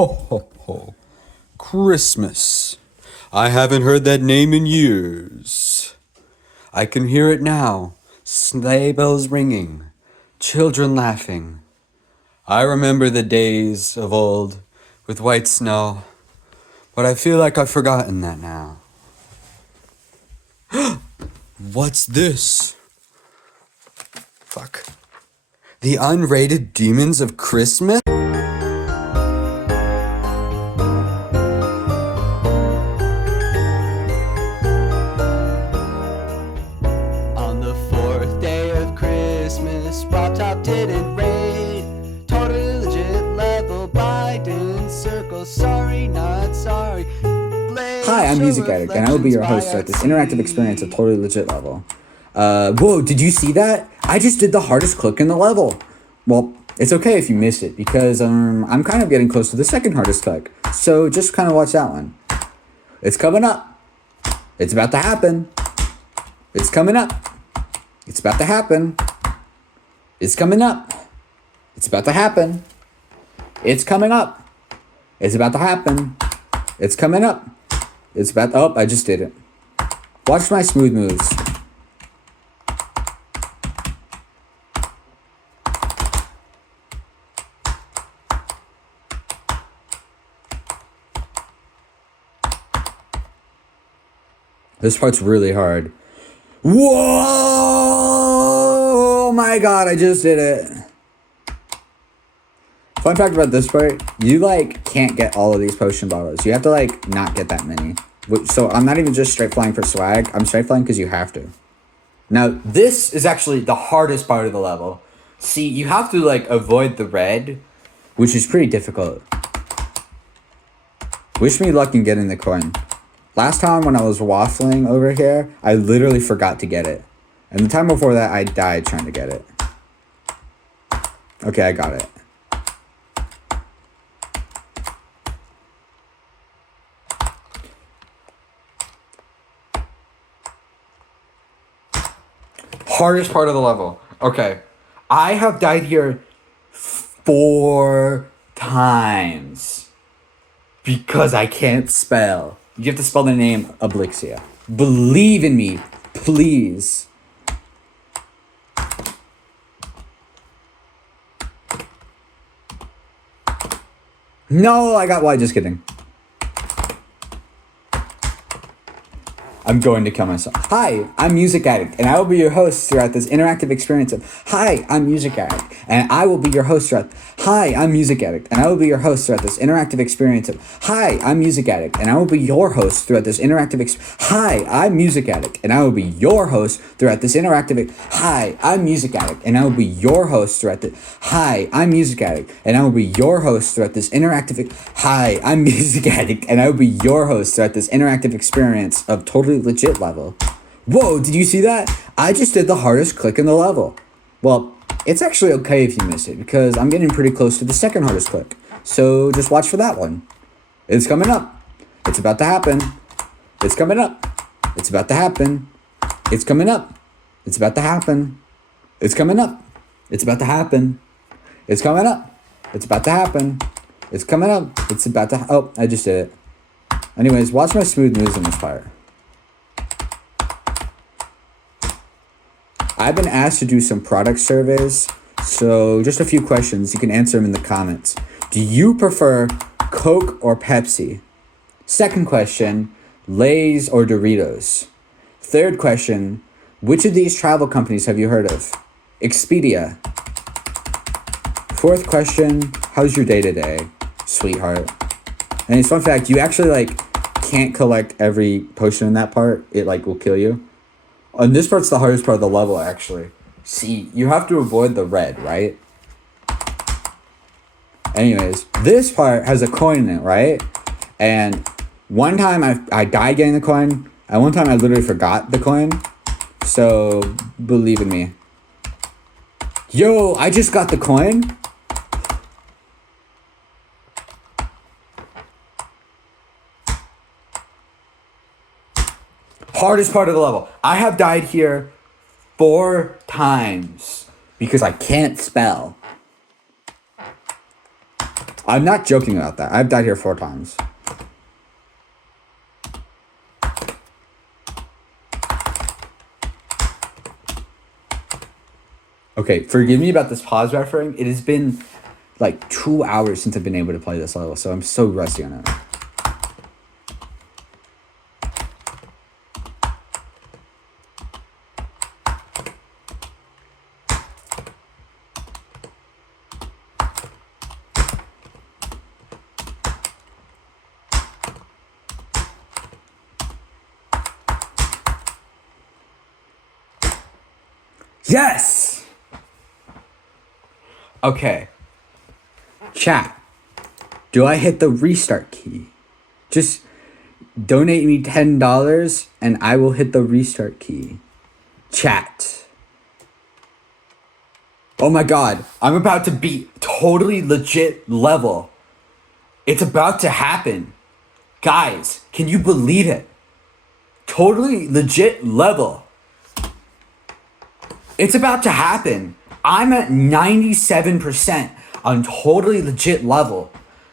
Ho, ho. Christmas. I haven't heard that name in years. I can hear it now. Sleigh bells ringing. Children laughing. I remember the days of old with white snow, but I feel like I've forgotten that now. What's this? Fuck. The unrated demons of Christmas? On the fourth day of Christmas, Rob Top didn't raid. Totally legit level, Biden circle, sorry, not sorry. Hi, I'm Music Addict, and I will be your host at this interactive experience of Totally Legit level. Whoa, did you see that? I just did the hardest click in the level. Well, it's okay if you missed it, because I'm kind of getting close to the second hardest click. So just kind of watch that one. It's coming up. It's about to happen. It's coming up. It's about to happen. It's coming up. It's about to happen. It's coming up. It's about to happen. It's coming up. It's about, oh, I just did it. Watch my smooth moves. This part's really hard. Whoa! Oh my god, I just did it. Fun fact about this part, you can't get all of these potion bottles. You have to not get that many. So I'm not even just straight flying for swag. I'm straight flying because you have to. Now, this is actually the hardest part of the level. See, you have to avoid the red, which is pretty difficult. Wish me luck in getting the coin. Last time when I was waffling over here, I literally forgot to get it. And the time before that, I died trying to get it. Okay, I got it. Hardest part of the level. Okay. I have died here 4 times. Because I can't spell. You have to spell the name Oblixia. Believe in me, please. No, I got why, just kidding. I'm going to kill myself. Hi, I'm Music Addict, and I will be your host throughout this interactive experience of Hi, I'm Music Addict, and I will be your host throughout Hi, I'm Music Addict, and I will be your host throughout this interactive experience of Hi, I'm Music Addict, and I will be your host throughout this interactive Hi, I'm Music Addict, and I will be your host throughout this interactive Hi, I'm Music Addict, and I will be your host throughout the Hi, I'm Music Addict, and I will be your host throughout this interactive Hi, I'm Music Addict, and I will be your host throughout this interactive experience of Totally Legit level. Whoa, did you see that? I just did the hardest click in the level. Well, it's actually okay if you miss it, because I'm getting pretty close to the second hardest click. So just watch for that one. It's coming up. It's about to happen. It's coming up. It's about to happen. It's coming up. It's about to happen. It's coming up. It's about to happen. It's coming up. It's about to happen. It's coming up. It's about to, oh, I just did it. Anyways, watch my smooth moves in this part. I've been asked to do some product surveys, so just a few questions. You can answer them in the comments. Do you prefer Coke or Pepsi? Second question, Lay's or Doritos? Third question, which of these travel companies have you heard of? Expedia. Fourth question, how's your day today, sweetheart? And it's fun fact, you actually can't collect every potion in that part. It will kill you. And this part's the hardest part of the level, actually. See, you have to avoid the red, right? Anyways, this part has a coin in it, right? And one time I died getting the coin, and one time I literally forgot the coin. So, believe in me. Yo, I just got the coin? Hardest part of the level. I have died here 4 times because I can't spell. I'm not joking about that. I've died here 4 times. Okay, forgive me about this pause buffering. It has been like 2 hours since I've been able to play this level, so I'm so rusty on it. Yes! Okay. Chat. Do I hit the restart key? Just donate me $10 and I will hit the restart key. Chat. Oh my god. I'm about to beat totally legit level. It's about to happen. Guys, can you believe it? Totally legit level. It's about to happen. I'm at 97% on totally legit level.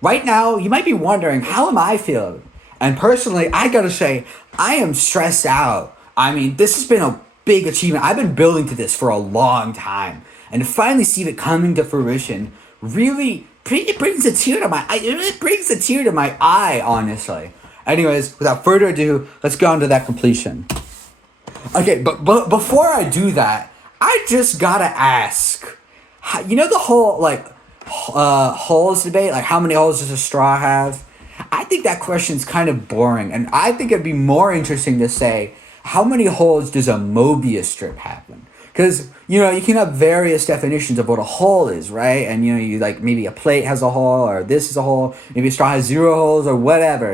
Right now, you might be wondering, how am I feeling? And personally, I gotta say, I am stressed out. I mean, this has been a big achievement. I've been building to this for a long time. And to finally see it coming to fruition really, it brings a tear to my eye. It brings a tear to my eye, honestly. Anyways, without further ado, let's go on to that completion. Okay, but before I do that, I just gotta ask, you know the whole like holes debate, like how many holes does a straw have? I think that question's kind of boring, and I think it'd be more interesting to say how many holes does a Mobius strip have? Because you can have various definitions of what a hole is, right? And you like maybe a plate has a hole, or this is a hole, maybe a straw has 0 holes, or whatever,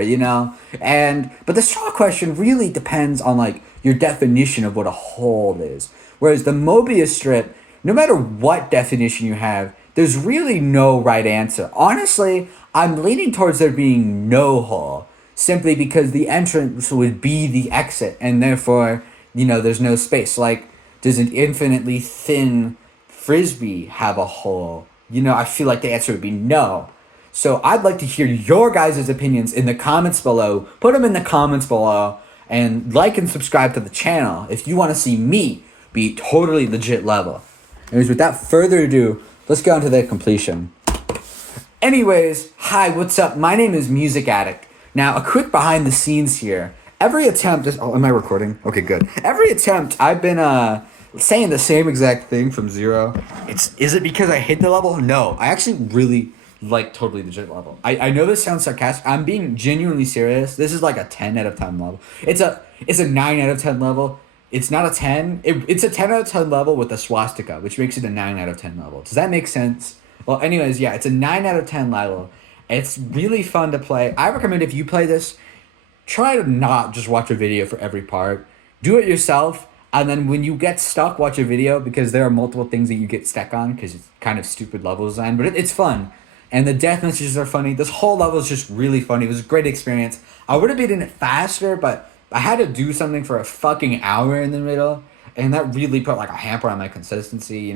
And but the straw question really depends on like your definition of what a hole is. Whereas the Mobius strip, no matter what definition you have, there's really no right answer. Honestly, I'm leaning towards there being no hole, simply because the entrance would be the exit, and therefore, there's no space. Like, does an infinitely thin frisbee have a hole? I feel like the answer would be no. So I'd like to hear your guys' opinions in the comments below. Put them in the comments below, and like and subscribe to the channel if you want to see me be totally legit level. Anyways, without further ado, let's go on to the completion. Anyways, hi, what's up? My name is Music Addict. Now, a quick behind the scenes here. Every attempt is... Oh, am I recording? Okay, good. Every attempt, I've been saying the same exact thing from 0. Is it because I hit the level? No, I actually really like totally legit level. I know this sounds sarcastic. I'm being genuinely serious. This is like a 10 out of 10 level. It's a 9 out of 10 level. It's not a 10. It's a 10 out of 10 level with a swastika, which makes it a 9 out of 10 level. Does that make sense? Well, anyways, yeah, it's a 9 out of 10 level. It's really fun to play. I recommend if you play this, try to not just watch a video for every part. Do it yourself, and then when you get stuck, watch a video, because there are multiple things that you get stuck on, because it's kind of stupid level design, but it's fun. And the death messages are funny. This whole level is just really funny. It was a great experience. I would have beaten it faster, but I had to do something for a fucking hour in the middle, and that really put like a hamper on my consistency,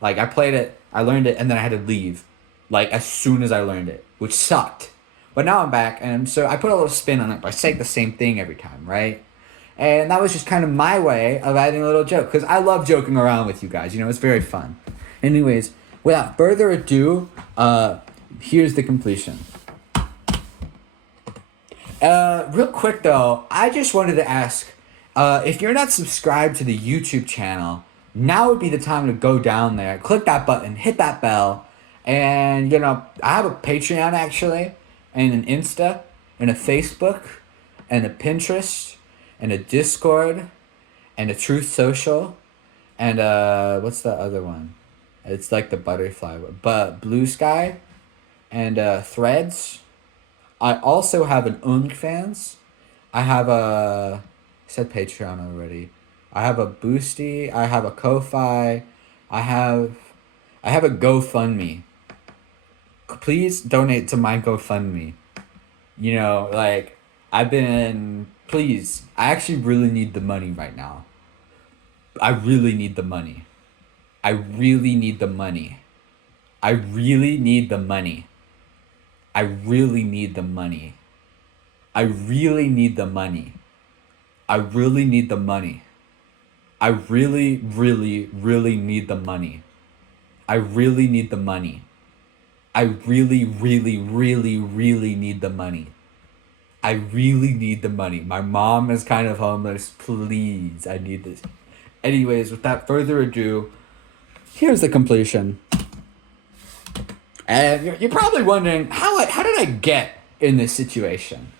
Like I played it, I learned it, and then I had to leave, like as soon as I learned it, which sucked. But now I'm back, and so I put a little spin on it by saying the same thing every time, right? And that was just kind of my way of adding a little joke, because I love joking around with you guys, it's very fun. Anyways, without further ado, here's the completion. Real quick though, I just wanted to ask, if you're not subscribed to the YouTube channel, now would be the time to go down there, click that button, hit that bell, and I have a Patreon actually, and an Insta, and a Facebook, and a Pinterest, and a Discord, and a Truth Social, and what's the other one? It's like the butterfly one, but Blue Sky, and Threads. I also have an OnlyFans. I have I said Patreon already. I have a Boosty. I have a Ko-Fi. I have a GoFundMe. Please donate to my GoFundMe. Like, please, I actually really need the money right now. I really need the money. I really need the money. I really need the money. I really need the money. I really need the money. I really need the money. I really, really, really need the money. I really need the money. I really, really, really, really need the money. I really need the money. My mom is kind of homeless. Please, I need this. Anyways, without further ado, here's the completion. And you're probably wondering, how did I get in this situation?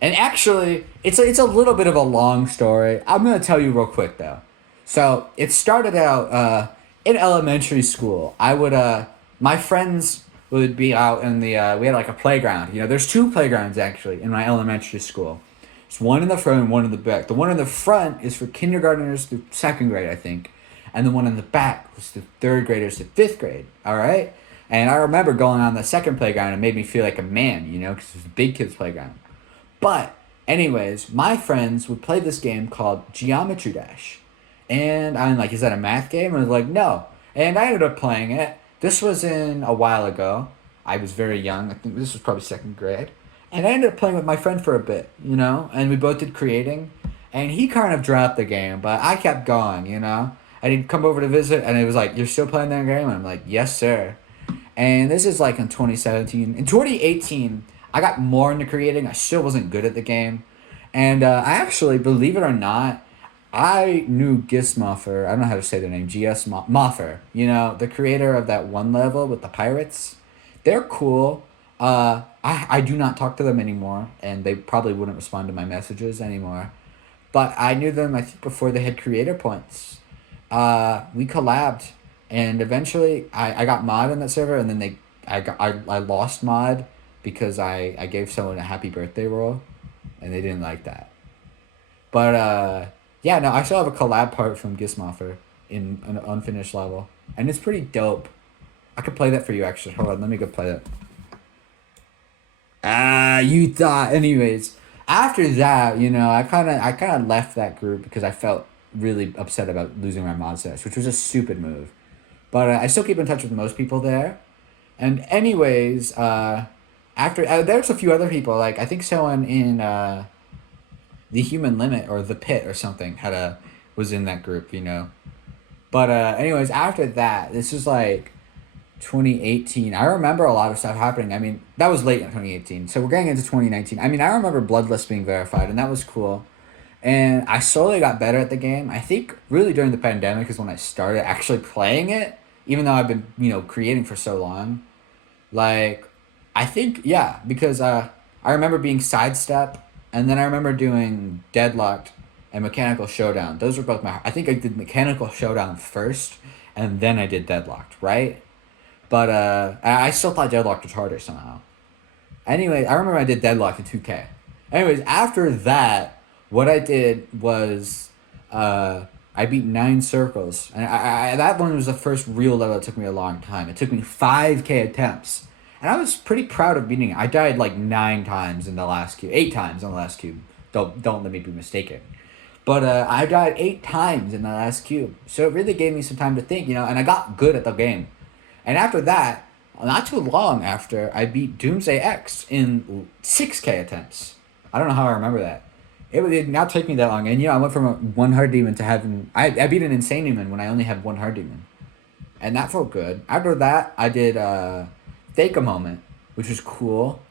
And actually, it's a little bit of a long story. I'm going to tell you real quick, though. So, it started out in elementary school. My friends would be out in we had like a playground. There's two playgrounds actually in my elementary school. There's one in the front and one in the back. The one in the front is for kindergartners through second grade, I think. And the one in the back was the third graders to fifth grade, all right? And I remember going on the second playground, it made me feel like a man, because it was a big kids' playground. But, anyways, my friends would play this game called Geometry Dash. And I'm like, is that a math game? And I was like, no. And I ended up playing it. This was in a while ago. I was very young. I think this was probably second grade. And I ended up playing with my friend for a bit, and we both did creating. And he kind of dropped the game, but I kept going, And he'd come over to visit, and it was like, you're still playing that game? And I'm like, yes, sir. And this is like in 2017. In 2018, I got more into creating. I still wasn't good at the game. And I actually, believe it or not, I knew Gizmoffer. I don't know how to say their name. G.S. Moffer. The creator of that one level with the pirates. They're cool. I do not talk to them anymore, and they probably wouldn't respond to my messages anymore. But I knew them, I think, before they had creator points. We collabed, and eventually I got mod in that server, and then I lost mod because I gave someone a happy birthday roll, and they didn't like that. But yeah, no, I still have a collab part from Gizmoffer in an unfinished level, and it's pretty dope. I could play that for you actually. Hold on, let me go play that. You thought. Anyways, after that, I kind of left that group because I felt really upset about losing my mod status, which was a stupid move. But I still keep in touch with most people there. And anyways, after there's a few other people, like I think someone in the Human Limit or the Pit or something was in that group, But anyways, after that, this was like 2018. I remember a lot of stuff happening. I mean, that was late in 2018. So we're getting into 2019. I mean, I remember Bloodless being verified, and that was cool. And I slowly got better at the game. I think really during the pandemic is when I started actually playing it, even though I've been, creating for so long. Like, I think, yeah, because I remember being Sidestep, and then I remember doing Deadlocked and Mechanical Showdown. Those were both I think I did Mechanical Showdown first, and then I did Deadlocked, right? But I still thought Deadlocked was harder somehow. Anyway, I remember I did Deadlocked in 2K. Anyways, after that, what I did was I beat 9 circles. And that one was the first real level that took me a long time. It took me 5K attempts. And I was pretty proud of beating it. I died like 9 times in the last cube. 8 times in the last cube. Don't let me be mistaken. But I died 8 times in the last cube. So it really gave me some time to think, and I got good at the game. And after that, not too long after, I beat Doomsday X in 6K attempts. I don't know how I remember that. It did not take me that long. And, I went from a 1 hard demon to having... I beat an insane demon when I only had 1 hard demon. And that felt good. After that, I did Fake a Moment, which was cool.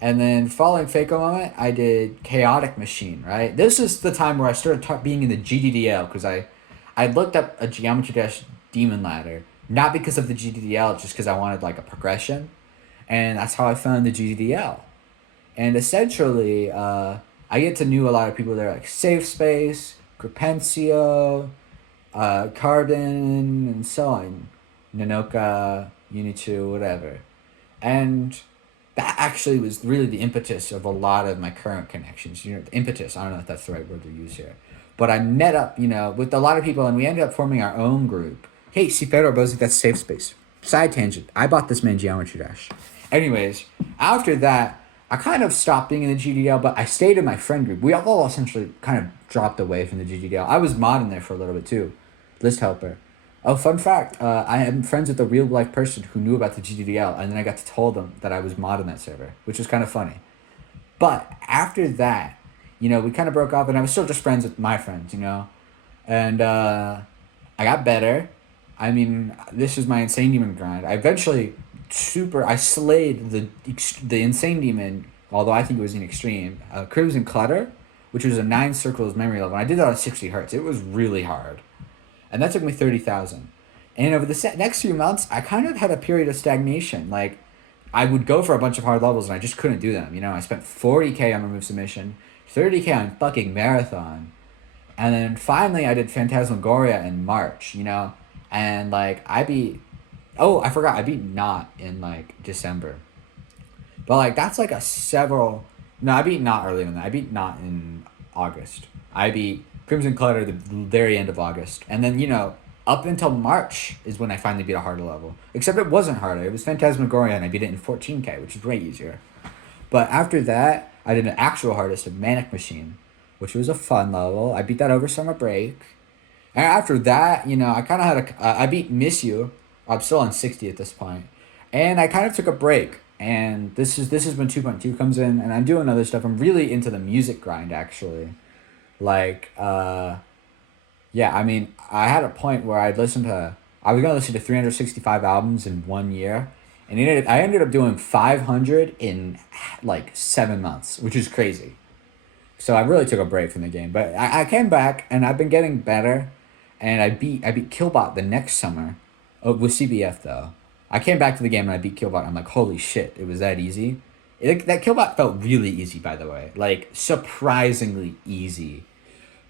And then following Fake a Moment, I did Chaotic Machine, right? This is the time where I started being in the GDDL because I looked up a Geometry Dash demon ladder. Not because of the GDDL, just because I wanted like a progression. And that's how I found the GDDL. And essentially, I get to know a lot of people there, like Safe Space, Crepensio, Carbon, and so on. Nanoka, Unitu, whatever. And that actually was really the impetus of a lot of my current connections. The impetus, I don't know if that's the right word to use here. But I met up, with a lot of people, and we ended up forming our own group. Hey, Cifero Bozik, that's Safe Space. Side tangent. I bought this man Geometry Dash. Anyways, after that, I kind of stopped being in the GDDL, but I stayed in my friend group. We all essentially kind of dropped away from the GDDL. I was modding there for a little bit too. List helper. Oh, fun fact. I am friends with a real life person who knew about the GDDL, and then I got to tell them that I was mod on that server, which was kind of funny. But after that, we kind of broke up, and I was still just friends with my friends, and I got better. I mean, this is my insane demon grind. I slayed the insane demon, although I think it was an extreme. Crimson Clutter, which was a 9 circles memory level. And I did that on 60 hertz. It was really hard, and that took me 30,000. And over the next few months, I kind of had a period of stagnation. Like, I would go for a bunch of hard levels, and I just couldn't do them. I spent 40K on remove submission, 30K on fucking marathon, and then finally I did Phantasmagoria in March, and like I beat, oh, I forgot, I beat Not in like December. But like that's like a several, no, I beat Not earlier than that. I beat Not in August. I beat Crimson Clutter the very end of August. And then, up until March is when I finally beat a harder level. Except it wasn't harder. It was Phantasmagoria, and I beat it in 14K, which is way easier. But after that, I did an actual hardest of Manic Machine, which was a fun level. I beat that over summer break. And after that, I kind of had I beat Miss You. I'm still on 60 at this point. And I kind of took a break. And this is when 2.2 comes in, and I'm doing other stuff. I'm really into the music grind, actually. Like, yeah, I mean, I had a point where I was going to listen to 365 albums in 1 year. And I ended up doing 500 in like 7 months, which is crazy. So I really took a break from the game. But I came back, and I've been getting better. And I beat Killbot the next summer, with CBF though. I came back to the game and I beat Killbot. And I'm like, holy shit, it was that easy. That Killbot felt really easy, by the way, like surprisingly easy.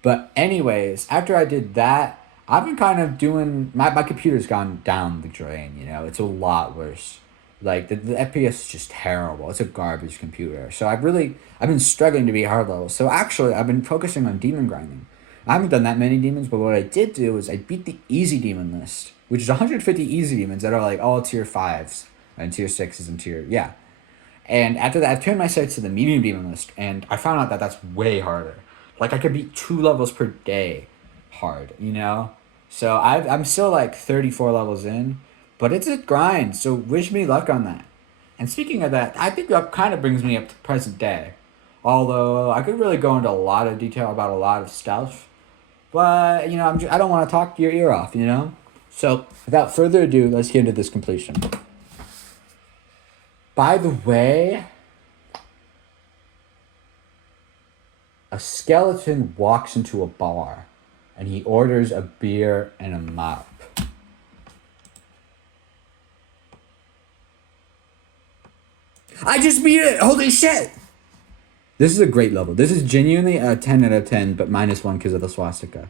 But anyways, after I did that, I've been kind of doing my computer's gone down the drain. It's a lot worse. Like the FPS is just terrible. It's a garbage computer. So I've been struggling to beat hard levels. So actually, I've been focusing on demon grinding. I haven't done that many demons, but what I did do is I beat the easy demon list, which is 150 easy demons that are like all tier 5s and tier 6s and yeah. And after that, I've turned my sights to the medium demon list, and I found out that that's way harder. Like, I could beat 2 levels per day hard, So I'm still like 34 levels in, but it's a grind, so wish me luck on that. And speaking of that, I think that kind of brings me up to present day. Although I could really go into a lot of detail about a lot of stuff. But, I don't want to talk your ear off, So, without further ado, let's get into this completion. By the way, a skeleton walks into a bar, and he orders a beer and a mop. I just beat it! Holy shit! This is a great level. This is genuinely a 10 out of 10, but -1 because of the swastika.